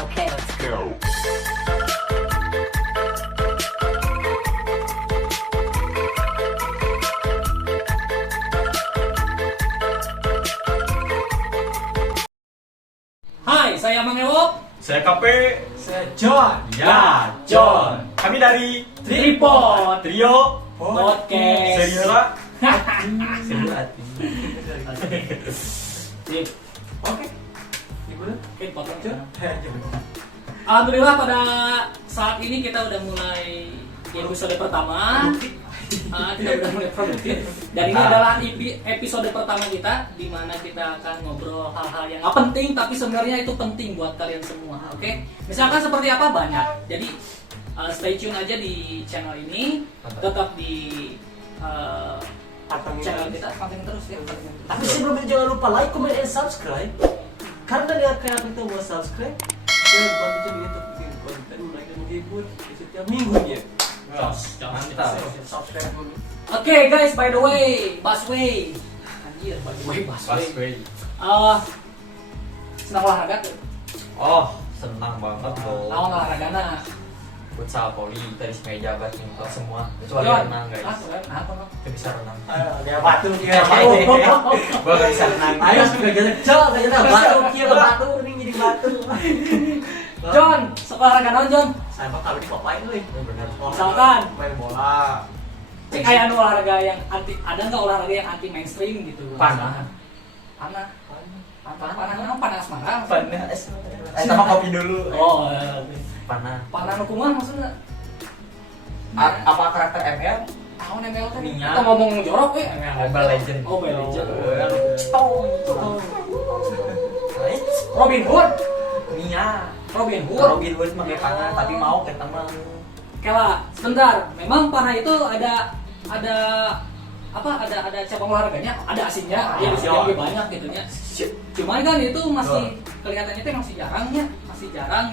Okay, let's go. Hai, saya Mang Ewok. Saya KP. Saya John. Ya, John. Kami dari Tripod Trio Podcast. Seriola. Seriola. Sip. Oke. Gimana? Oke, potong John. Alhamdulillah pada saat ini kita udah mulai episode pertama. Kita udah mulai produktif. Dan ini adalah episode pertama kita di mana kita akan ngobrol hal-hal yang nggak penting tapi sebenarnya itu penting buat kalian semua. Oke? Misalkan seperti apa banyak. Jadi stay tune aja di channel ini. Tetap di channel kita pantengin terus ya. Tapi sebelumnya jangan lupa like, comment, and subscribe. Karena dengan kalian itu mau subscribe, jangan bantu di YouTube bikin konten mereka menghibur di setiap minggunya. Mantap. Subscribe dulu. Oke guys, by the way, Busway. Anjir, by the way, Busway. Busway. Senang olahraga tuh. Oh, senang banget loh. Lawan olahragana. Futsal, voli, tenis meja, badminton semua. Kecuali John, renang guys. apa no? Kita bisa renang. Dia batu dia. Gua gak bisa renang. Ayo sudah jadi cok, gak jadi batu kia batu ini jadi batu. John, olahraga naon John? Saya mah kali dipapain euy. Bener. Misalkan main bola. cek kayak anu olahraga yang anti, ada nggak olahraga yang anti mainstream gitu? Panah. Panah naon panas marah? Panas. Sama kopi dulu. Oh, Panah. panah nu kumaha maksudna? Apa karakter ML? Naon ML teh? Nia. Kita ngomong jorok we. Mobile Legend. Mobile Legend. Lain. Robin Hood. Nia. Robin Hood. Robin Hood pakai panah tapi mau ke teman. Kela, sebentar. Memang panah itu ada apa? Ada cabang olahraganya, ada asingnya, ya asingnya lebih banyak gitunya. Cuman kan itu masih kelihatannya itu masih jarang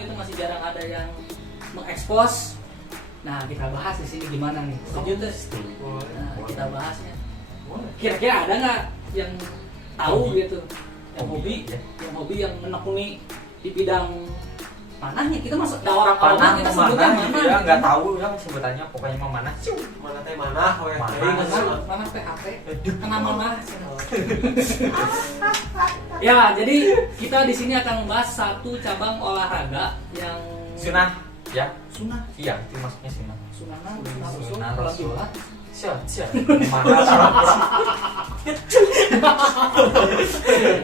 gitu, masih jarang ada yang mengekspos. Nah, kita bahas di sini gimana nih? Setuju tuh? Nah, kita bahasnya. Kira-kira ada nggak yang tahu gitu, yang hobi yang menekuni di bidang manahnya? Kita masuk ada orang Panah kita mana sebutnya gitu ya, nggak tahu ya sebutannya, pokoknya mau mana. Mana teh mana? Mana PHP? Kena mana? Ya, jadi kita di sini akan membahas satu cabang olahraga yang Sunah ya. sunah. Iya, itu maksudnya sunah. Sunah Rasul. Siap. Mana sarang.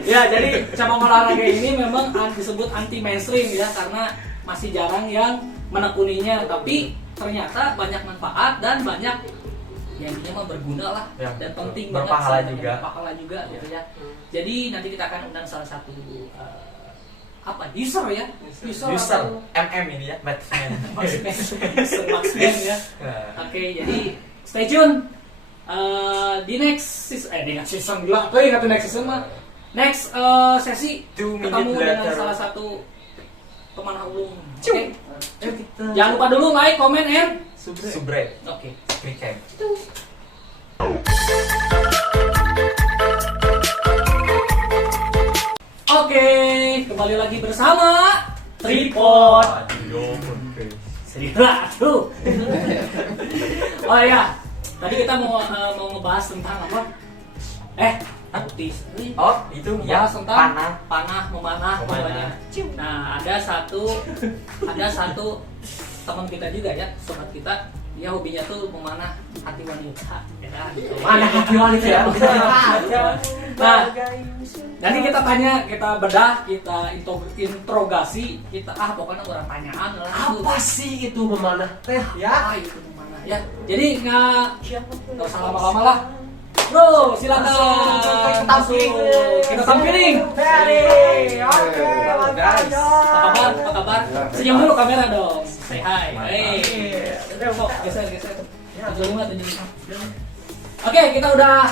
Ya, jadi cabang olahraga ini memang disebut anti mainstream ya karena masih jarang yang menekuninya, tapi ternyata banyak manfaat dan banyak yang intinya mah berguna lah Ya, dan penting berpahala banget, juga. berpahala juga gitu ya. Jadi nanti kita akan undang salah satu user ya, User atau MM ini ya, Batman. marksman ya. Oke, jadi stay tune di next season gila tuh ya, next season mah next sesi 2 minute ketemu dengan later. salah satu teman ulung. Oke. Jangan lupa dulu like, comment, and Subre. oke. Recap. Oke, kembali lagi bersama Tripod. Serius tuh. Oh ya, tadi kita mau ngebahas tentang apa? Autis. Oh, itu ya, Ngebahas tentang panah. memanah. Memanah. Nah, ada satu teman kita juga ya, sobat kita. Dia hobinya tuh memanah hati wanita. Ya, gitu. Mana hati wanita ya? Nah, nanti kita tanya, kita bedah, kita interogasi, kita pokoknya orang tanyaan lah. Apa sih itu memanah teh ya? Itu memanah ya. Jadi nggak usah lama-lama lah. Bro, silakan. Kita tampiling. Oke, guys. Apa kabar? Senyum dulu kamera dong. Say hi. Hey. Sok, geser. 75. Oke, kita udah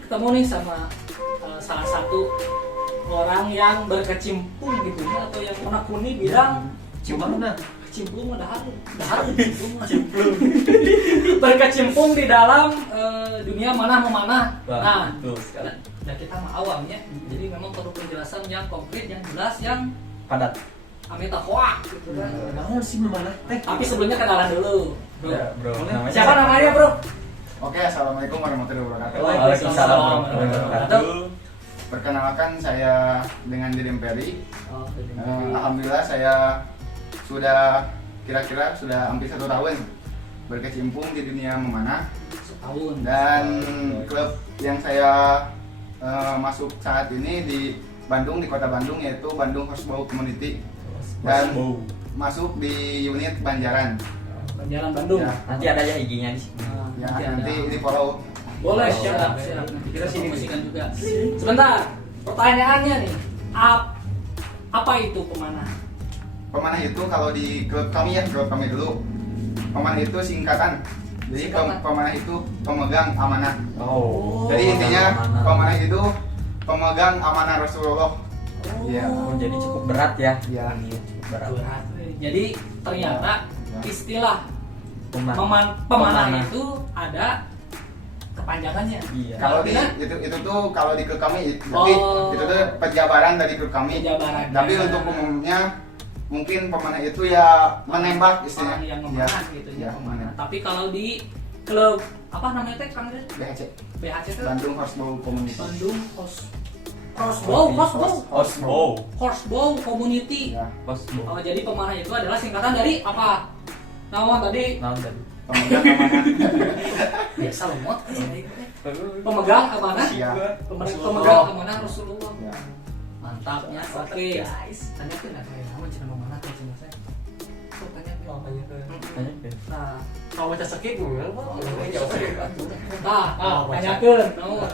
ketemu nih sama salah satu orang yang berkecimpung gitu ya, atau yang menekuni bidang Cimplung berkecimpung di dalam dunia memanah. Nah, dan kita mah awamnya, jadi memang perlu penjelasan yang konkret, yang jelas, yang Padat. Amita Hoak gitu kan. Naon sih memanah teh? Tapi sebelumnya kenalan dulu, bro. Ya, bro. Boleh. Namanya Siapa namanya, bro? Oke, assalamualaikum warahmatullahi wabarakatuh. Waalaikumsalam warahmatullahi wabarakatuh. Perkenalkan saya dengan Dedem Peri. Oh, Alhamdulillah saya sudah kira-kira sudah hampir 1 tahun berkecimpung di dunia memanah, setahun. dan klub yang saya masuk saat ini di Bandung, di kota Bandung, yaitu Bandung Horsebow Community, dan masuk di unit Banjaran. Banjaran Bandung. Ya. Nanti ada ya IG-nya di sini. Ya, Nanti ada. nanti di follow. Boleh, Oh, siap. boleh. Nanti Kita kita sini promosikan juga. Sebentar, pertanyaannya nih, apa itu pemanah? Pemanah itu kalau di klub kami ya, klub kami dulu, pemanah itu singkatan. Jadi Singkatan. pemanah itu pemegang amanah. Oh. Jadi intinya Amanah. pemanah itu pemegang amanah Rasulullah. Iya. Oh, jadi cukup berat ya. Iya. Cukup berat. Berat. Jadi ternyata Ya. istilah Pemanah. pemanah itu ada kepanjangannya. Iya. Kalau di Artinya, itu tuh kalau di klub kami tapi Oh. itu tuh penjabaran dari klub kami. Penjabaran. Tapi untuk umumnya mungkin pemanah itu ya menembak istilahnya. orang yang Ya. memanah gitu ya, Ya, pemanah. Tapi kalau di klub apa namanya teh Kang Rizal? BHC BHC itu Bandung Horsebow Community. Bandung Horsebow Community. Ya. Oh, jadi pemanah itu adalah singkatan dari apa? Nama tadi Nah, dan Pemegang amanah. biasa lemot pemegang amanah. Iya. Pemegang amanah Rasulullah. Ya. Mantapnya. Oke. Tanyakeun atuh nama cenah pemanah teh cenah saya. Sok tanyakeun. banyak deh. Nah, Kalau baca sakit enggak apa? tanyakeun naon?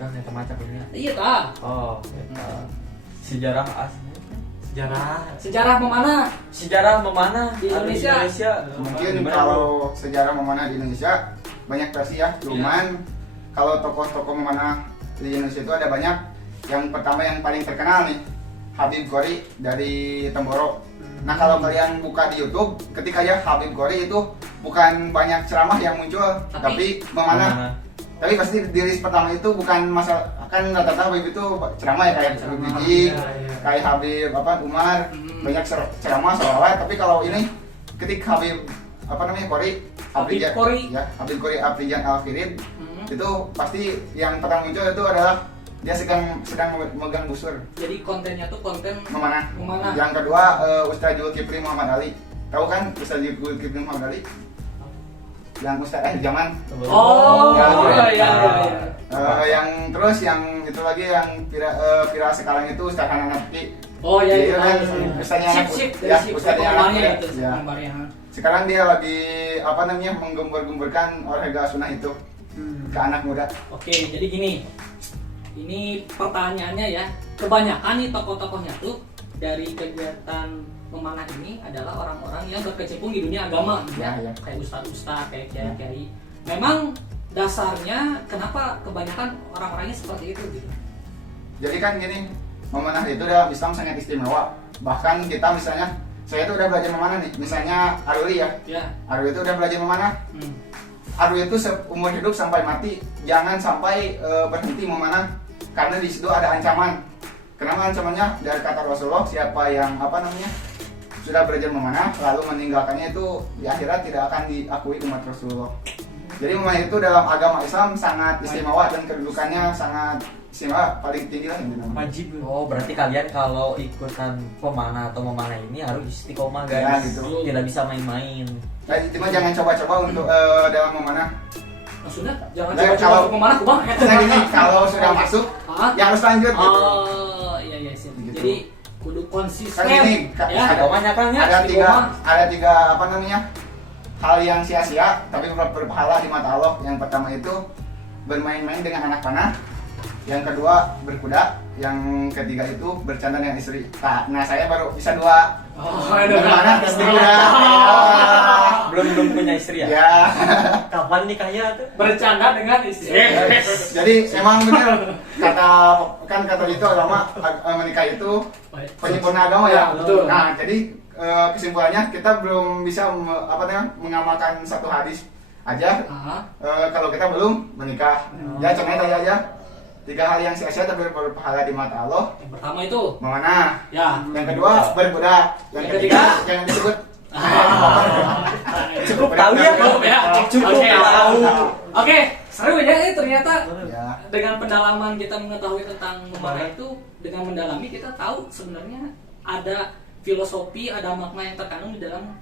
Kan yang kemacak ini. Iya tah. Oh, kita. Sejarah asli. Sejarah memanah. Sejarah memanah Di Indonesia. Mungkin Gimana, kalau sejarah memanah di Indonesia banyak versi ya. Cuman kalau tokoh-tokoh memanah di Indonesia itu ada banyak. Yang pertama yang paling terkenal nih, Habib Gori dari Temboro. Nah kalau kalian buka di YouTube, ketika ya Habib Gori itu bukan banyak ceramah yang muncul, tapi memanah. Tapi pasti di list pertama itu bukan masalah, kan rata-rata Habib itu ceramah ya kayak Habib Rijik, kayak Habib Umar, banyak ceramah sholawat. Tapi kalau ini ketika Habib Gori, Habib Gori. ya Habib Gori Afrijan Al-Firid, Hmm. itu pasti yang pertama muncul itu adalah dia sedang memegang busur Jadi kontennya tuh konten memanah. memanah. Yang kedua Ustaz Zulkifli Muhammad Ali. Tahu kan Ustaz Zulkifli Muhammad Ali? Yang Ustaz zaman. Oh, Ya, iya. Yang terus yang itu lagi yang viral sekarang itu Ustaz Hanan Nafki. Oh iya, Iya kan, Ustaznya Sip, ya, dari Ustaznya pengembangannya ya. itu, Ya. pengembangannya. Sekarang dia lagi menggembur-gemburkan olahraga sunnah itu ke anak muda. Oke, jadi gini. Ini pertanyaannya ya. Kebanyakan nih tokoh-tokohnya tuh dari kegiatan memanah ini adalah orang-orang yang berkecimpung di dunia agama gitu ya. Ya. Kayak ustadz-ustadz, kayak kiai-kiai. Memang dasarnya kenapa kebanyakan orang-orangnya seperti itu gitu. Jadi kan gini, memanah itu dalam Islam sangat istimewa. Bahkan kita misalnya, saya itu udah belajar memanah nih. Misalnya Aruli ya, Ya. Aruli itu udah belajar memanah. Hmm. Aruli itu seumur hidup sampai mati, jangan sampai berhenti memanah, karena di situ ada ancaman. Kenapa ancamannya? Dari kata Rasulullah, siapa yang sudah belajar memanah lalu meninggalkannya itu di akhirat tidak akan diakui umat Rasulullah. Jadi memanah itu dalam agama Islam sangat istimewa dan kedudukannya sangat istimewa, paling tinggi lah ini namanya. Wajib. Oh, berarti kalian kalau ikutan pemanah atau memanah ini harus istiqomah guys. Ya, gitu. Tidak bisa main-main. Nah, cuma jangan coba-coba untuk dalam memanah. Maksudnya jangan Nah, coba-coba kalau- untuk memanah kubang. Nah gini, kalau sudah masuk, Hah? ya harus lanjut gitu. Oh, iya sih. Gitu. Jadi kudu konsisten. Kan ini, ya. Istiqomahnya Kang ya. ada tiga hal yang sia-sia tapi berpahala di mata Allah. Yang pertama itu bermain-main dengan anak panah. Yang kedua berkuda. Yang ketiga itu bercanda dengan istri. Nah saya baru bisa 2. Oh, Bermanah istri ya. Belum punya istri ya? Ya. Kapan nikahnya tuh? bercanda dengan istri. Jadi emang bener kata itu agama menikah itu penyempurna agama ya. Betul. Nah jadi kesimpulannya kita belum bisa mengamalkan satu hadis aja. Aha. Kalau kita belum menikah, ya contohnya tadi aja 3 hal yang sia-sia tapi berpahala di mata Allah. Yang pertama itu Memanah. ya. Yang kedua berbudak. Yang Yang ketiga ketiga? jangan disebut. Cukup tahu ya, Cukup ya. Cukup Oke. tahu. Oke, seru ya ternyata Ya. dengan pendalaman kita mengetahui tentang memanah itu, dengan mendalami kita tahu sebenarnya ada filosofi, ada makna yang terkandung di dalam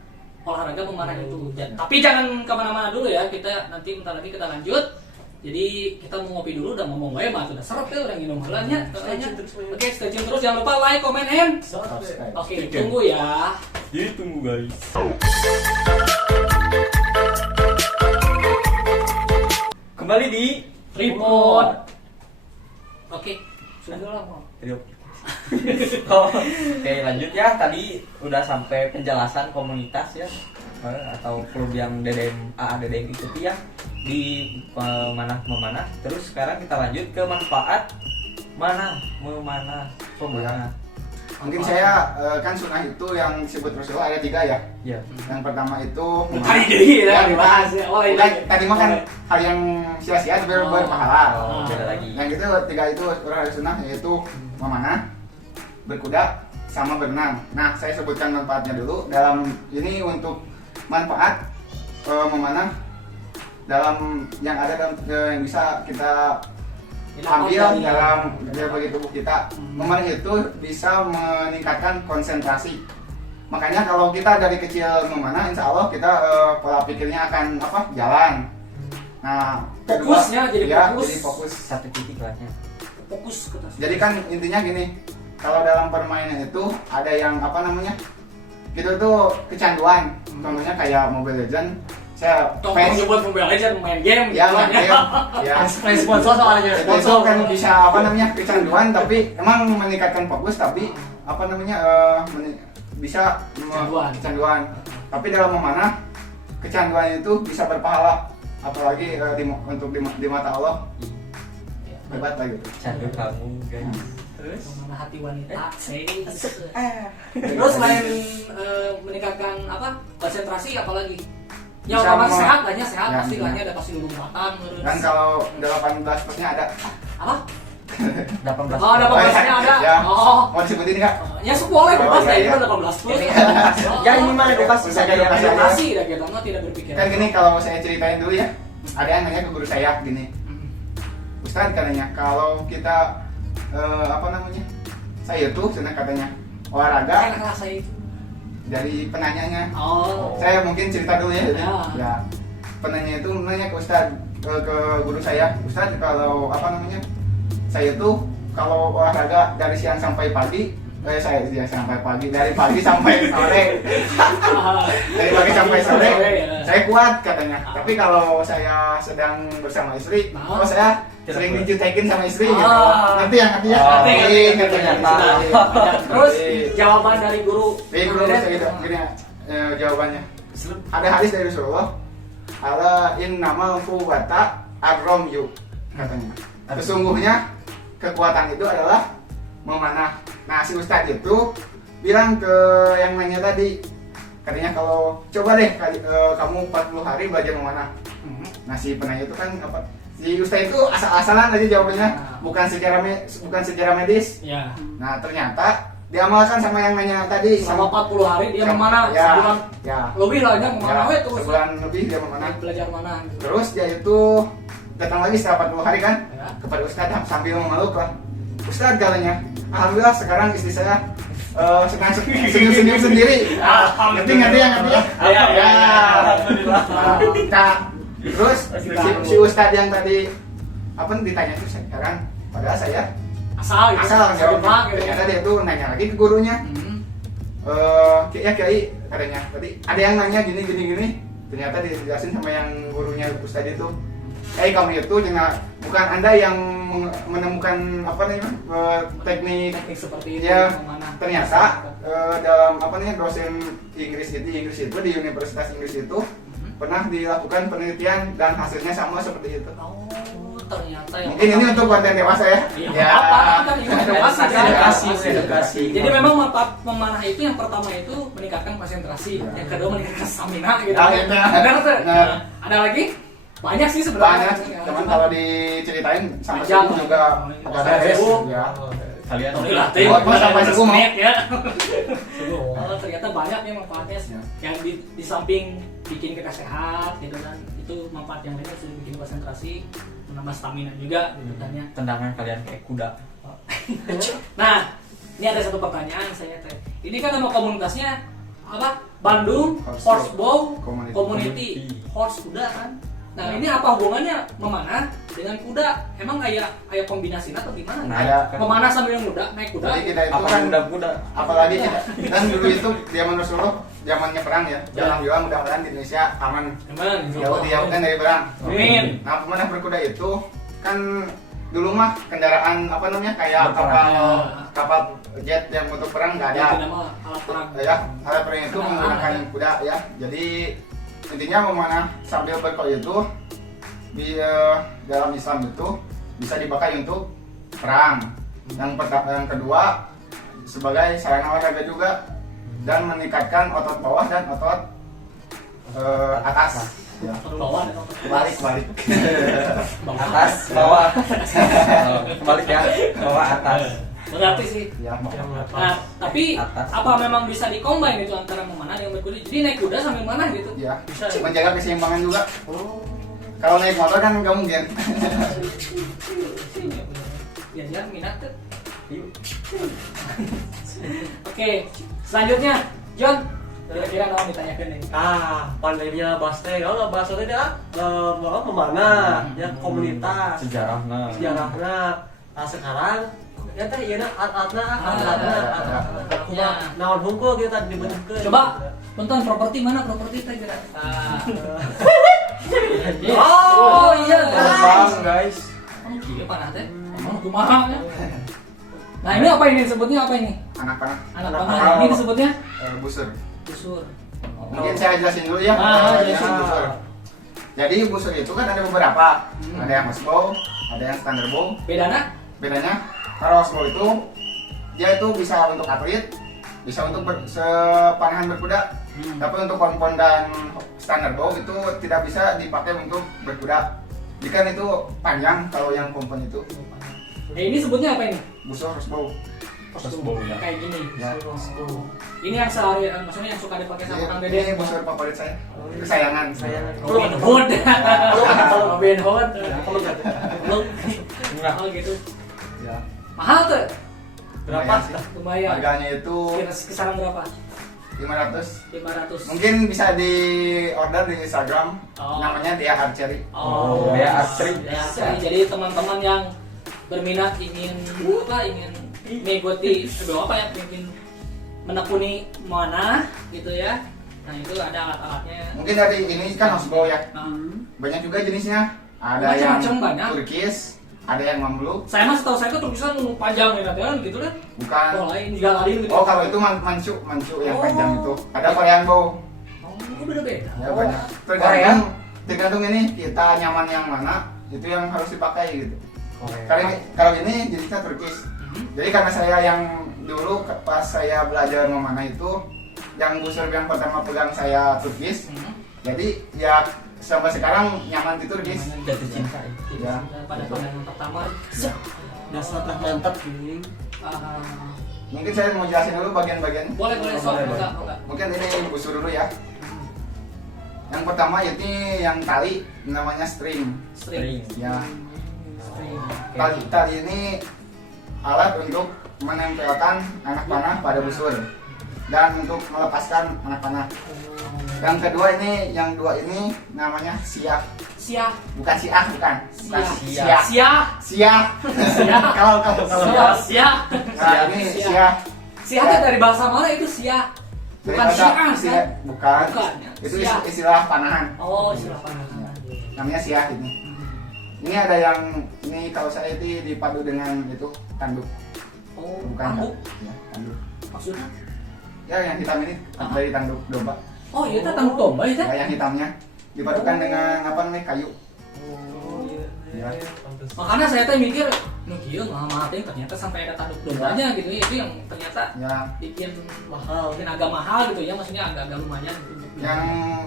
olahraga memanah itu. Tapi jangan kemana-mana dulu ya, kita nanti bentar lagi kita lanjut. Jadi kita mau ngopi dulu, udah ngomong wae mah udah seret ya, udah minum heulanya. Oke, stay tune terus, jangan lupa like, comment, and Subscribe. oke, tunggu ya. Ditunggu guys. Kembali di Tripod. Oke, sudah lama. Oke, lanjut ya. Tadi udah sampai penjelasan komunitas ya, atau klub yang DDM ikuti ya di memanah. Terus sekarang kita lanjut ke manfaat memanah. Mungkin saya kan sunnah itu yang disebut Rasulullah ada 3 ya. Ya. Yang pertama itu Tadi jadi ya dibahas ya. Oh, Bukan, tadi mah kan hal yang sia-sia tapi berpahala. Oh, beda lagi. Yang itu 3 itu orang sunnah yaitu memanah, berkuda, sama berenang. Nah, saya sebutkan manfaatnya dulu. Dalam ini untuk manfaat memanah dalam yang ada dalam yang bisa kita ambil dalam bagi tubuh kita. Memanah itu bisa meningkatkan konsentrasi. Makanya kalau kita dari kecil memanah, insya Allah kita pola pikirnya akan jalan. Nah, Fokusnya jadi ya, fokus. jadi fokus. Satu titik lahnya. Fokus ke atas. Jadi kan intinya gini, kalau dalam permainan itu ada yang gitu tuh kecanduan. Contohnya kayak Mobile Legends, saya Contoh nyebut Mobile Legends main game ya, gitu kan, ya. Sponsor soalnya. Itu kan bisa kecanduan tapi emang meningkatkan fokus tapi bisa kecanduan. Tapi dalam memanah kecanduan itu bisa berpahala, apalagi untuk di mata Allah hebat lah gitu. Candu kamu guys. Terus memanah hati wanita. Terus selain meningkatkan konsentrasi apalagi? Yang Bisa utama sehat lahnya sehat, Ya, pasti ya. lahnya ada pasti lulumbatan. Dan kalau 18+-nya ada. apa? 18. Oh, ada 18-nya ada. Ya. Oh. Mau disebutin nggak? Ya boleh bebas Oh, ya, iya, itu iya. 18 plus. Ya ini mah edukasi Bisa saja ya. edukasi. Edukasi dah kita mah tidak berpikir. Kan gini, kalau saya ceritain dulu ya. Ada yang nanya ke guru saya gini, Ustadz katanya kalau kita saya tuh katanya olahraga Saya ngerasa itu. dari penanyanya. Oh. Saya mungkin cerita dulu ya. Ya. Ya. Penanya itu nanya ke Ustadz, ke guru saya, Ustadz kalau saya tuh kalau olahraga dari siang sampai pagi, dari pagi sampai sore, dari pagi sampai sore, saya kuat katanya. Tapi kalau saya sedang bersama istri, saya sering dijutekin sama istri. Gitu. Ngerti ya? Ngerti. Terus jawaban dari guru. Guru saya gitu, gini jawabannya. Ada hadis dari Rasulullah, ala innamal quwwata ar-ramyu katanya. Sesungguhnya kekuatan itu adalah memanah. Nah, si Ustadz itu bilang ke yang nanya tadi, katanya kalau coba deh kamu 40 hari belajar memanah. Nah, si penanya itu kan si Ustadz itu asal-asalan aja jawabannya, bukan secara medis. Ya. Nah, ternyata diamalkan sama yang nanya tadi. Selama 40 hari dia memanah Ya, sebulan ya. lebih lah dia memanah Ya, terus. sebulan lebih dia memanah. Belajar mana gitu. Terus dia itu datang lagi setelah 40 hari kan Ya. kepada Ustadz sambil memeluk lah. Ustadz katanya, alhamdulillah sekarang istri saya sedang senyum-senyum sendiri. Ngerti ya? Ya. Alhamdulillah. Nah, terus si Ustadz yang tadi ditanya itu sekarang, padahal saya Asal gitu. asal jawab. Jebak gitu ya. Ternyata dia tuh nanya lagi ke gurunya. Kiai katanya tadi ada yang nanya gini. Ternyata dijelasin sama yang gurunya Ustadz itu. Kamu itu bukan Anda yang menemukan teknik seperti itu ya. memanah. Ternyata dalam dosen Inggris itu di Universitas Inggris itu pernah dilakukan penelitian dan hasilnya sama seperti itu. Oh, ternyata ya. Mungkin ini untuk konten dewasa ya. Iya, apa kan ini Edukasi. Jadi memang manfaat memanah itu yang pertama itu meningkatkan konsentrasi, yang kedua meningkatkan stamina gitu. Ah, iya. Benar tuh. Benar. Ada lagi? Banyak sih sebenarnya. Banyak, cuman kalau diceritain sama Panjang. suku juga ada ya. Kalian Oh, sampai suku mau. ya. Oh, ternyata banyak ya manfaatnya. Ya. Yang di samping bikin kita sehat gitu kan. Itu manfaat yang lainnya sih bikin konsentrasi, menambah stamina juga gitu kan ya. tendangan kalian kayak kuda. Nah, ini ada satu pertanyaan saya teh. Ini kan nama komunitasnya apa? Bandung Horsebow Community. Community Horse Kuda kan. Nah, ini apa hubungannya memanah dengan kuda? Emang kayak kombinasinya atau gimana? Nah, Ada. Memanah sambil muda, naik kuda. Jadi kita itu Apa kan kuda-kuda? apalagi kita kan dulu itu zaman Rasulullah zamannya perang ya. Jangan bilang mudah-mudahan di Indonesia aman. Emang Jauh dijauhkan dari perang. Amin. Nah, pemanah berkuda itu kan dulu mah kendaraan apa namanya kayak Berperang. kapal jet yang untuk perang nggak ada. Yang nama alat perang. Ya, alat perang itu Kendaraan menggunakan ada. kuda ya. Jadi intinya memanah sambil berkuda itu di dalam Islam itu bisa dipakai untuk perang. Yang kedua sebagai sarana olahraga juga dan meningkatkan otot bawah dan otot atas. Ya. Bawah dan Balik. Atas, bawah. Kembali ya, bawah atas. Berarti sih. Ya, Nah, tapi Atas. apa memang bisa dikombin itu antara memanah dengan berkuda? Jadi naik kuda sambil manah gitu. ya. Bisa. Menjaga keseimbangan juga. Oh. Kalau naik motor kan nggak mungkin. Ya minat tuh. Oke, selanjutnya John, kira-kira kamu ditanyakan nih. Pandainya bahas teh kalau bahas teh dah memanah ya komunitas Sejarahnya. sejarahnya. Nah sekarang ya teh ieu na atna Ya. naon hungkul kita dibentukkeun. Coba bentar properti mana properti teh kira. Oh, iya. Terbang, guys. Kamu kieu panah teh. Emang kumaha ya? Nah, ini apa ini disebutnya apa ini? Anak panah, Anak Anak panah. panah. Ini disebutnya busur. busur. Mungkin saya jelasin dulu ya. Jelasin. Busur. Jadi busur itu kan ada beberapa. Hmm. Ada yang horsebow, ada yang standard bow. Bedana? Bedanya kalau horsebow itu dia itu bisa untuk atlet, bisa untuk sepanahan berkuda. Tapi untuk pon dan standard bow itu tidak bisa dipakai untuk berkuda. Jika itu panjang kalau yang pon itu Ini sebutnya apa ini? busur horsebow. Horsebow, ya. Kayak gini. Ya. Ini yang sehari, maksudnya yang suka dipakai sama Kang Dede. Ini busur favorit saya. Kesayangan. Robin Hood. Robin Hood. Belum. Enggak. Oh gitu. Ya. Mahal tuh. Berapa? Lumayan sih. Lumayan. Harganya itu Kisaran berapa? 500. 500. Mungkin bisa di order di Instagram. Oh. Namanya Dia Archery. Oh, Bea Archery. Bea Archery. Jadi teman-teman yang berminat ingin mengikuti apa ya, ingin menekuni mana gitu ya. Nah, itu ada alat-alatnya. Mungkin dari ini kan horsebow ya. Nah, Banyak juga jenisnya. Ada Macam-macam yang banyak. Turkish, ada yang mamluk. saya mah setahu saya itu tulisan panjang ya kan gitu kan. Bukan. Oh, lain juga lain gitu. Oh, kalau itu mancu yang Oh. panjang itu. Ada Korean bow. Oh, beda-beda. Ya banyak. Tergantung ini kita nyaman yang mana, itu yang harus dipakai gitu. Kalau ini jenisnya Turkish. Jadi karena saya yang dulu pas saya belajar memanah itu yang busur yang pertama pegang saya Turkish. Jadi ya sampai sekarang nyaman di Turkish. Jatuh cinta. Ya. Pada pandangan pertama. Dasar mantap ini. Mungkin saya mau jelasin dulu bagian-bagian. Boleh soal Boleh. enggak. Mungkin ini busur dulu ya. Yang pertama ini yang tali namanya string. String. Ya. String. Tali ini alat untuk menempelkan anak panah pada busur dan untuk melepaskan anak panah. Yang kedua ini, yang dua ini namanya siah. Siah. Bukan siah, bukan. Siah. Siah. Siah. Kalau Siah. Nah, ini siah. Siah itu dari bahasa mana itu siah? Bukan Daripada siah istilah- kan? Bukan. Bukan, ya. Itu Siah. istilah panahan. Oh, istilah panah. Namanya siah ini. Ini ada yang ini kalau saya itu dipadu dengan itu tanduk. Oh, Bukan tanduk. Ya, tanduk. Maksudnya? Ya, yang hitam ini dari tanduk domba. Oh, iya itu tanduk domba itu. Ya, yang hitamnya dipadukan dengan apa namanya kayu. Oh, Ya. makanya saya teh mikir, nih kieu mahal teh ternyata sampai ada tanduk dombanya gitu ya. Itu yang ternyata Ya. bikin Mahal. bikin agak mahal gitu ya, maksudnya agak lumayan gitu. Yang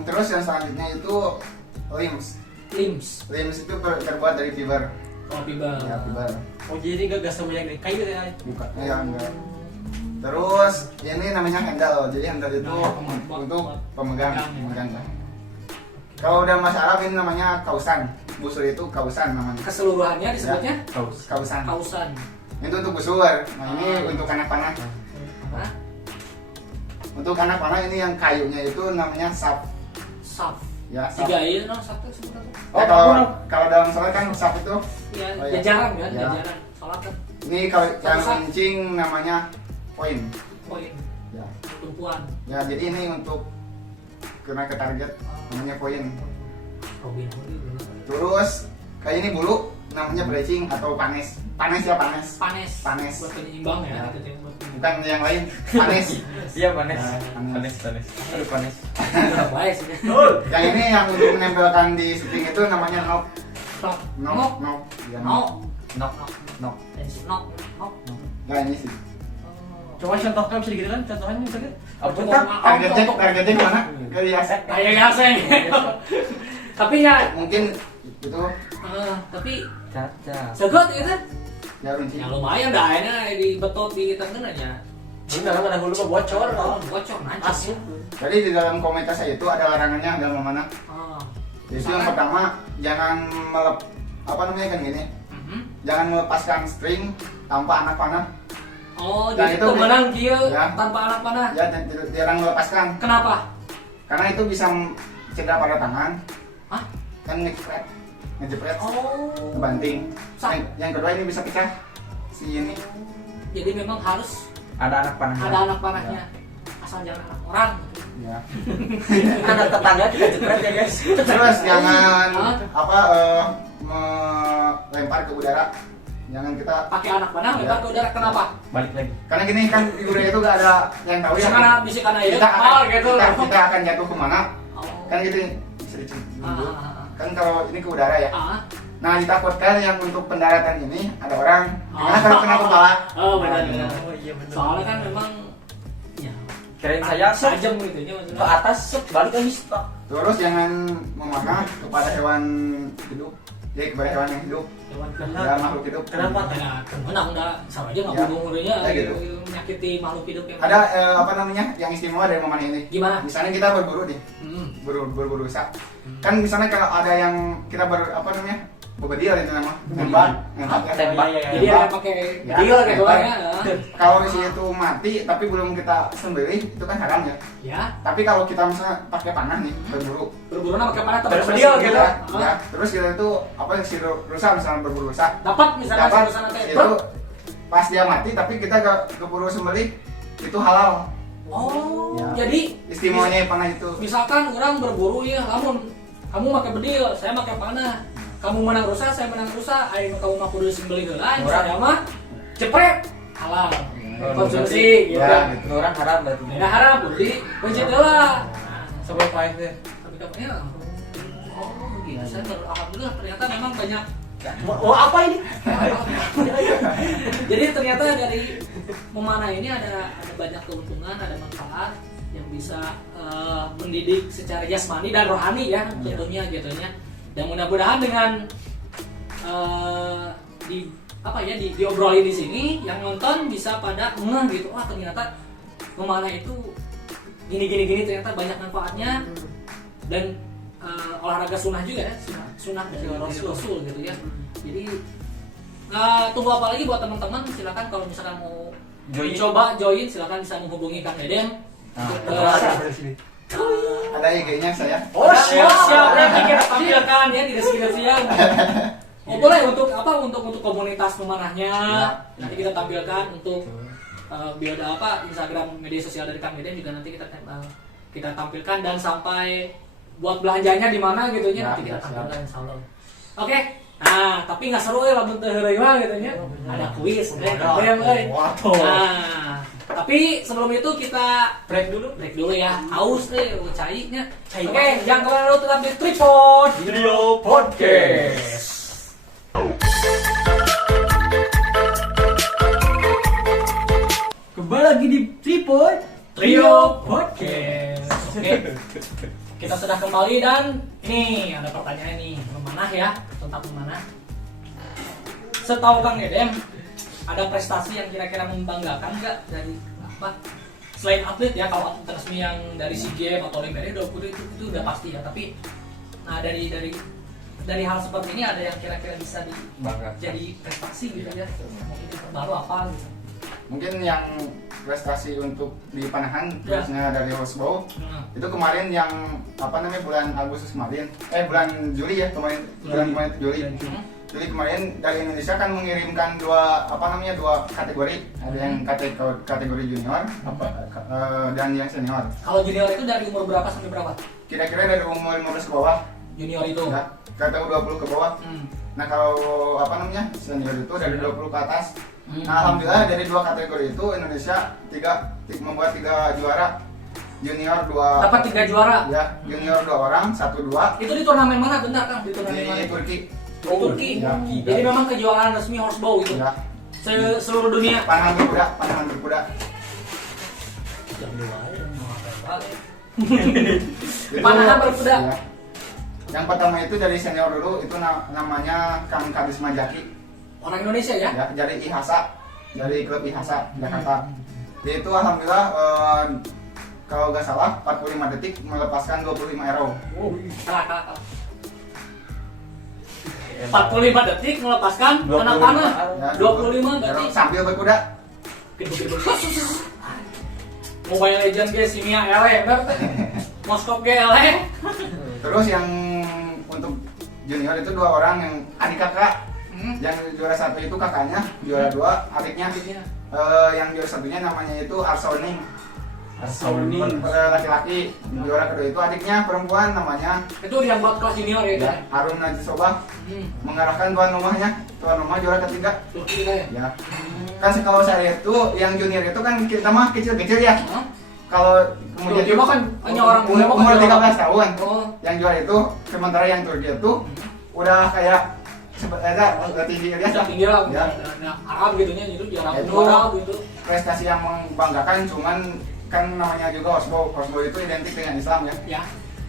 terus yang selanjutnya itu limbs. Limbs. Limbs itu terbuat dari fiber. Oh, fiber. Ya, fiber. Oh jadi nggak gas sama yang dari kayu ya? Bukan. Ya, enggak. Terus ini namanya handle. Jadi handle itu Nah, untuk pemegang. pemegang, ya. Pemegang. Kalau udah Mas Arab ini namanya kausan. Busur itu kausan namanya. Keseluruhannya disebutnya Kausan. kausan. Itu untuk busur. Nah, ini untuk anak panah. Apa? Untuk anak panah ini yang kayunya itu namanya sap. Saf. Ya, sap. Tiga iya, no, satu sebutan. Ya, kalau dalam sholat kan sap itu Iya, Oh, iya. jajaran kan, Ya. jajaran. Sholat kan ini kalau yang Sap. incing namanya poin. poin, Ya. tumpuan. Ya, jadi ini untuk kena ke target namanya poin. Robin Hood. Terus kayak ini bulu namanya bracing atau panes. Panes ya panes. Panes. Panes. Buat penyeimbang ya. Ya. Gitu, buat penyeimbang. Bukan yang lain. Panes. Iya panes. Nah, Panes. Aduh panes. Baik sih. Yang ini yang untuk menempelkan di shooting itu namanya knob. Nok. Knob. Knob. Ya, Nok. Nok nok. Nok. Nok. Ya ini sih. Coba contohkan bisa digitu contohnya misalnya. Apa Untuk- tak? Targetnya mana? Ke hiasan. Kayak gaseng. Tapi ya, Mungkin itu tapi Caca. segot itu. ya runci. Ya lumayan dah, ini di betot di tengah aja. Benar kan ada hulu mah bocor. Bocor nanti. Asli. Jadi di dalam komunitas saya itu ada larangannya dalam mana? Ah. Jadi yang pertama jangan apa namanya kan gini. Mhm. Jangan melepaskan string tanpa anak panah. Oh, Nah, jadi itu pemenang dia ya. tanpa anak panah. Ya jarang melepaskan Kenapa? karena itu bisa cedera pada tangan. Hah? Kan ngejepret, Oh. ngebanting. Sa- Yang kedua ini bisa pecah si ini. Jadi memang harus Ada anak panah. ada anak panahnya. Asal jangan anak orang. Ya. Anak tetangga kita jepret ya guys. Terus jangan Hah? apa melempar ke udara. Jangan kita Pakai anak panah lempar ke udara. Kenapa? Balik lagi. karena gini kan di udara itu gak ada yang tahu ya. Bisa karena ya. Kita akan, gitu. kita akan jatuh kemana? Oh. Kan gitu bisa dicek. Ah. Kan kalau ini ke udara ya. Ah. Nah ditakutkan yang untuk pendaratan ini ada orang gimana Ah. kalau kena kepala? Oh, benar Nah, benar. Oh iya benar. Soalnya kan memang ya Kirain saya set tajam gitu nya ke maksudnya. atas set balik lagi stop. Terus jangan memanah kepada hewan hidup. Jadi kepada hewan yang hidup, Hewan ya makhluk hidup. Kenapa? Ya, kenapa enggak sama aja nggak Ya. bunuh-bunuhnya Ya, gitu. menyakiti makhluk hidup yang Ada apa namanya yang istimewa dari memanah ini? gimana? Misalnya kita berburu nih, berburu rusa. Kan misalnya kalau ada yang kita apa namanya bobedil itu nama nembak ya. Tembak. Jadi ada yang pakai Ya, deal gitu tembak. ya. Kalau si itu mati tapi belum kita sembelih itu kan haram ya. Ya, Tapi kalau kita misalnya pakai panah nih berburu, berburu pakai panah Terus tempat deal bersih gitu. ya, Ah. ya. Terus kita itu apa si rusa misalnya berburu rusa, Dapat misalnya dapat di sana teh. itu pas dia mati tapi kita gak keburu sembelih itu halal. Oh, Ya. jadi Istimewanya panah itu. misalkan orang berburu ya, namun kamu pakai bedil, saya pakai panah. Kamu menang rusa, saya menang rusa. Ayo kamu mah kudu sembelih heula, saya mah jepret halal. Konsumsi gitu. Ya, Gitu. Orang haram berarti. Nah, harap beli pencet heula. Sebelum pakai deh. Tapi dapatnya oh gitu. Saya baru alhamdulillah ternyata memang banyak. Mau apa ini? Jadi ternyata dari memanah ini ada banyak keuntungan, ada manfaat yang bisa mendidik secara jasmani dan rohani ya tentunya jatuhnya. Dan mudah-mudahan dengan diobrolin di sini yang nonton bisa pada ngeh gitu, wah ternyata memanah itu gini ternyata banyak manfaatnya dan olahraga sunnah juga ya, sunnah dari Rasul gitu ya. Jadi tunggu apa lagi buat teman-teman, silakan kalau misalkan mau coba join silakan bisa menghubungi Kang Dedeng. Ada IG-nya saya. Oh siap nanti kita tampilkan ya di deskripsi ya. Oh boleh untuk komunitas memanahnya nanti kita tampilkan untuk bio Instagram media sosial dari Kang Dedeng juga nanti kita tampilkan dan sampai buat belanjanya di mana gitu nya nanti kita tampilkan insyaallah. Oke. Nah, tapi nggak seru ya lamun teu heureuy mah gitu nya. Ada kuis, Nah, tapi sebelum itu kita break dulu ya. Haus cainya. Oke, jangan kemana-mana, tetap di Tripod Video podcast. Kembali lagi di Tripod Trio Podcast. Oke. kita sudah kembali dan ini ada pertanyaan nih, memanah ya, tentang memanah. Setahu Kang Dedem, ada prestasi yang kira-kira membanggakan nggak dari apa? Selain atlet ya, kalau atlet resmi yang dari SEA Games atau Olimpiade itu udah pasti ya. Tapi nah dari hal seperti ini ada yang kira-kira bisa jadi prestasi gitu ya. Mungkin baru apa gitu. Mungkin yang prestasi untuk di panahan Ya. khususnya dari horsebow itu kemarin yang apa namanya bulan Agustus kemarin bulan Juli ya kemarin Juli kemarin dari Indonesia kan mengirimkan dua kategori, ada yang kategori junior dan yang senior. Kalau junior itu dari umur berapa sampai berapa? Kira-kira dari umur 15 ke bawah Junior itu. ya, kata 20 ke bawah. Nah kalau senior itu dari 20 ke atas. Nah alhamdulillah dari dua kategori itu Indonesia membuat 3 juara, junior 2 Dapat 3 juara. ya, junior 2 orang, 1-2 Itu di turnamen mana bentar Kang? Di turnamen mana? di Turki. Di Turki. Ya. Jadi memang kejuaraan resmi horsebow itu. Ya. Seluruh dunia. Panahan berkuda. Jam 2 ya. Itu, Panahan berkuda. ya. Yang pertama itu dari senior dulu, itu namanya Kang Karisma Jaki. Orang Indonesia ya? Ya, dari IHASA, dari klub IHASA Jakarta. Dia itu alhamdulillah kalau nggak salah 45 detik melepaskan 25 arrow. Kalah. 45 detik melepaskan panah-panah. Ya, 25 berarti sambil berkuda. Mobile Legends guys, Simia ele berarti. Moskop ele. Terus yang untuk junior itu 2 orang yang adik kakak. Yang juara 1 itu kakaknya, juara 2 adiknya. Yang juara 1-nya namanya itu Arsoning. Laki-laki. Juara kedua itu adiknya perempuan namanya Itu yang buat kelas junior ya? ya, Harun Najisobah. Mengarahkan tuan rumah juara ketiga. Turki ya? Ya. Kan kalau saya lihat tuh yang junior itu kan kita mah kecil-kecil ya. Kalau kemudian Turki mah kan hanya orang muda mah umur kan 13 tahun. Oh. Yang juara itu sementara yang Turki itu udah kayak udah tinggi dia Bisa tinggi lah, ya. Arab gitu nya, jadi jarang Itu Arab gitu. prestasi yang membanggakan, cuman kan namanya juga horsebow itu identik dengan Islam ya. Ya,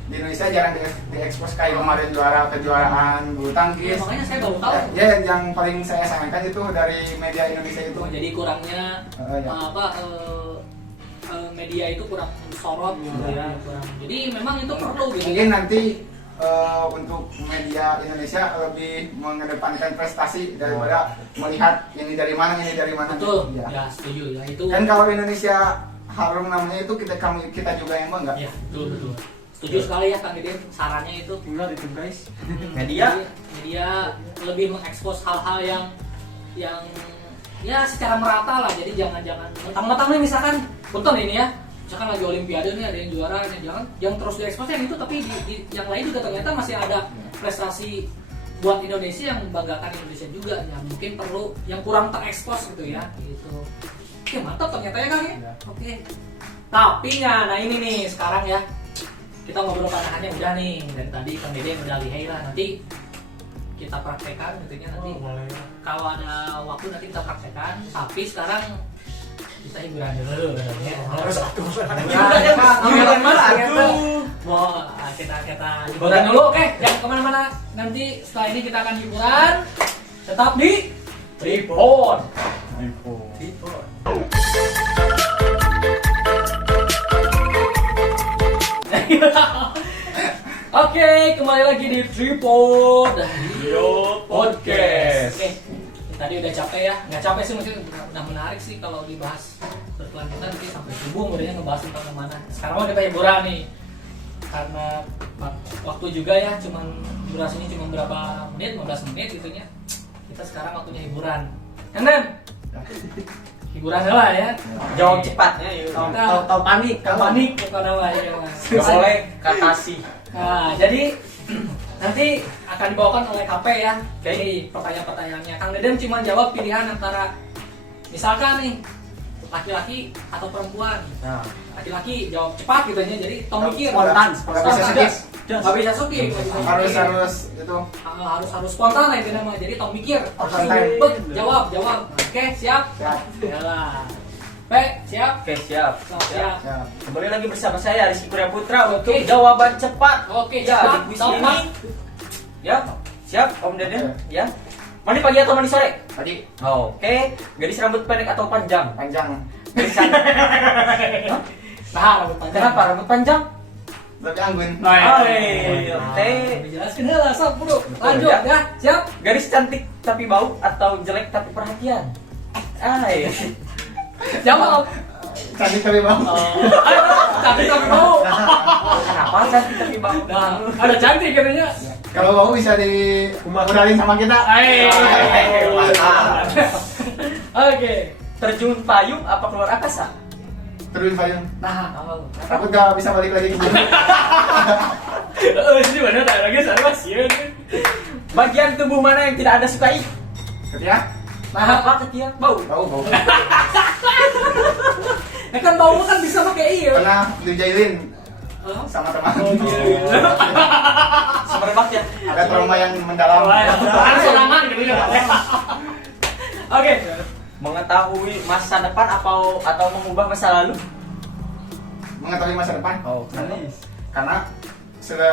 Di Indonesia jarang diekspos kayak kemarin kejuaraan bulu ya tangkis. makanya saya baru tahu. Ya, yang paling saya sayangkan itu dari media Indonesia itu. Jadi kurangnya Ya. media itu kurang sorot gitu ya. Jadi memang itu perlu gitu. Mungkin nanti untuk media Indonesia lebih mengedepankan prestasi daripada melihat ini dari mana. Betul. Ya. Ya, setuju ya itu. Kan kalau Indonesia harum namanya itu kita juga yang bangga. Ya, betul. Setuju sekali ya Kang Didin, sarannya itu. Tinggal itu guys. Media lebih mengekspos hal-hal yang ya secara merata lah. Jadi jangan mentang-mentang nih misalkan punten ini ya. Misalkan lagi Olimpiade nih ada yang juara, jangan terus diekspos yang itu, tapi di yang lain juga ternyata masih ada prestasi buat Indonesia yang membanggakan Indonesia juga. Ya mungkin perlu yang kurang terekspos gitu ya. Gitu. Oke, mantap ternyata ya Kang ya. Oke. Tapi nah ini nih sekarang ya. Kita ngobrol panahannya udah nih dari tadi Kang Dede udah lihai lah, nanti kita praktekkan gitu ya nanti. Kalau ada waktu nanti kita praktekkan, tapi sekarang kita hiburan dulu katanya. Hiburan mana? Mau kita hiburan dulu, oke? Jangan kemana-mana. Nanti setelah ini kita akan hiburan. Tetap di Tripod. Oke, kembali lagi di Tripod Podcast. Oke, tadi udah capek ya, nggak capek sih mungkin udah menarik sih kalau dibahas berkelanjutan nanti sampai subuh kemudian ngebahas tentang kemana. Sekarang mah kita hiburan nih, karena waktu juga ya, cuman durasinya cuma berapa menit, 15 menit gitunya. Kita sekarang waktunya hiburan. Kan Den? Hiburan lah ya. jawab cepatnya yuk. Tahu panik, bukan apa ya. Gak boleh katasi. Nah, jadi nanti akan dibawakan oleh KP ya. Jadi pertanyaan-pertanyaannya Kang Deden cuma jawab pilihan antara misalkan nih laki-laki atau perempuan. Nah, Laki-laki jawab cepat gitu ya. Jadi tong mikir. Spontan. Nggak Nggak bisa skip. Nggak bisa skip. Harus itu. Harus spontan lah itu namanya. Jadi tong mikir. Santai. Jawab. Oke, siap. Siap. Yalah. P Siap. Oke, siap. Siap. Siap. Kembali lagi bersama saya Rizky Kurnia Putra untuk Oke. jawaban cepat. Oke, ya, cepat, di kuis cepat. ini. Ya, siap Om Deden. Oke. Ya. Mandi pagi atau mandi sore? Tadi Oke. Gadis rambut pendek atau panjang? panjang, Gadis cantik. Nah, rambut panjang. Kenapa rambut panjang? lebih anggun. Nah, Oke. Jelaskan lah, sok bro. Betul, Lanjut ya. ya. Siap. Gadis cantik tapi bau atau jelek tapi perhatian? Iya. Jawab. Cantik tapi bau. Cantik tapi bau. Kenapa cantik tapi bau? Nah, ada cantik katanya. Kalau bau bisa dimodalin sama kita. Mantap. Oke. Terjun payung apa keluar angkasa? Terus payung. Nah, Aku gak bisa balik lagi ke bumi. ini mana tak lagi saya masih. Bagian tubuh mana yang tidak ada sukai? Ketiak, Nah, Apa ketiak? Bau. bau. ya kan bau kan bisa pakai iya. Pernah dijailin Hah? sama teman. Oh, iya. Semerbak ya. Ada trauma yang mendalam. Serangan gitu ya. Oke. Mengetahui masa depan atau mengubah masa lalu? Mengetahui masa depan. Oh, Karena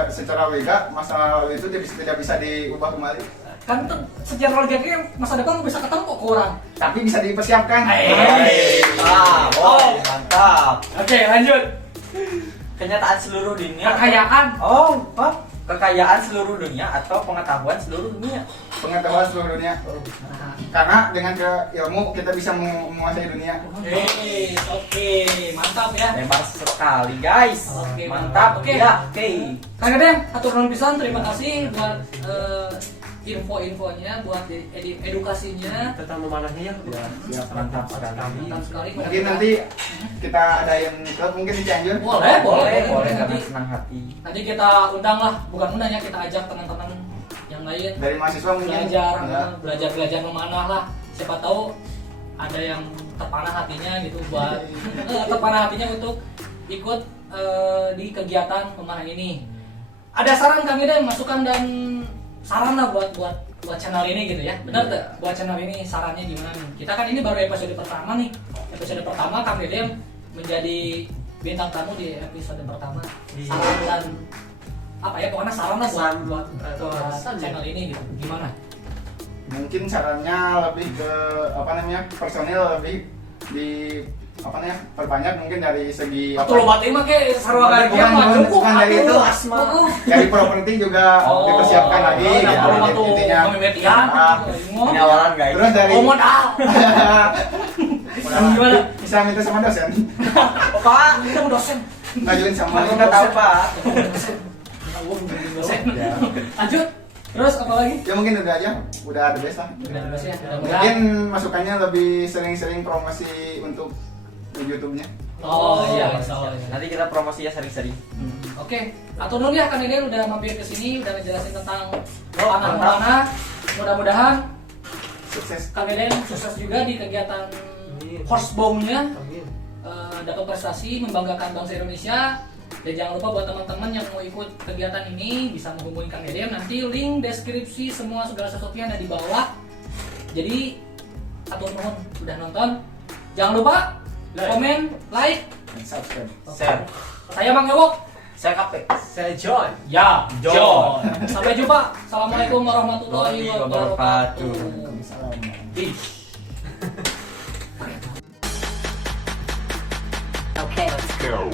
secara lega masa lalu itu tidak bisa diubah kembali. Kan tuh sejarah logikanya masa depan bisa ketemu kok ke orang. Tapi bisa dipersiapkan. Oh, mantap. Oke, lanjut. Kenyataan seluruh dunia. Kekayaan. Oh, apa? Kekayaan seluruh dunia atau pengetahuan seluruh dunia? Pengetahuan seluruh dunia. Karena dengan ilmu kita bisa menguasai dunia. Oke, mantap ya. Hebat sekali, guys. Oke, Mantap. oke. Ya, oke. Kang Deden, atur nuhun pisan, terima kasih buat info-infonya, buat edukasinya. Tentang memanahnya ya. Siap. Mantap sekali. Mantap sekali. Mungkin nanti kita adain klub mungkin di Cianjur. Boleh. Boleh karena Nanti, senang hati. nanti kita undang lah, bukan undang ya, kita ajak teman-teman yang lain Dari mahasiswa mungkin. belajar memanah lah. Siapa tahu ada yang terpanah hatinya gitu buat terpanah hatinya untuk ikut di kegiatan memanah ini. Ada saran kami deh, masukan dan saran lah buat channel ini gitu ya. Benar tuh, buat channel ini sarannya gimana nih? Kita kan ini baru episode pertama nih. Episode pertama Kang Deden menjadi bintang tamu di episode pertama. Saran dan apa ya, pokoknya saran lah buat channel ini gitu. Gimana? Mungkin sarannya lebih ke personil lebih di perbanyak mungkin dari segi Atau lo batin mah kayak sarwa Bukan, gajian mah bukan, cukup bukan dari atuh. itu. Asma. dari properti juga dipersiapkan lagi gitu, intinya. Ini awalan, guys. Terus dari Oh, modal. Gimana? bisa minta sama dosen, Oh, Pak. Kita mau dosen. ngajuin sama Kita tahu, Pak. Dosen. Ya. Lanjut. Terus apa lagi? Ya mungkin udah aja, udah the best lah. Udah bebas ya. Mungkin masukannya lebih sering-sering promosi untuk YouTube-nya. Oh iya, insya Allah. Nanti kita promosinya sering-sering. Oke, atur dulu ya Kang Deden udah mampir ke sini, udah ngejelasin tentang mantap. panah-panah. Mudah-mudahan Sukses. Kang Deden sukses juga di kegiatan Amin. horsebow-nya, Amin. dapat prestasi membanggakan bangsa Indonesia. Dan jangan lupa buat teman-teman yang mau ikut kegiatan ini bisa menghubungi Kang Deden. Nanti link deskripsi semua segala sesuatunya ada di bawah. Jadi atur nuhun udah nonton. Jangan lupa komen, like. Subscribe. Share. Saya Mang Ewok. Saya Kape. Saya John. Ya, John. Sampai jumpa. Assalamualaikum warahmatullahi wabarakatuh. Salam. Peace. Okay, let's go.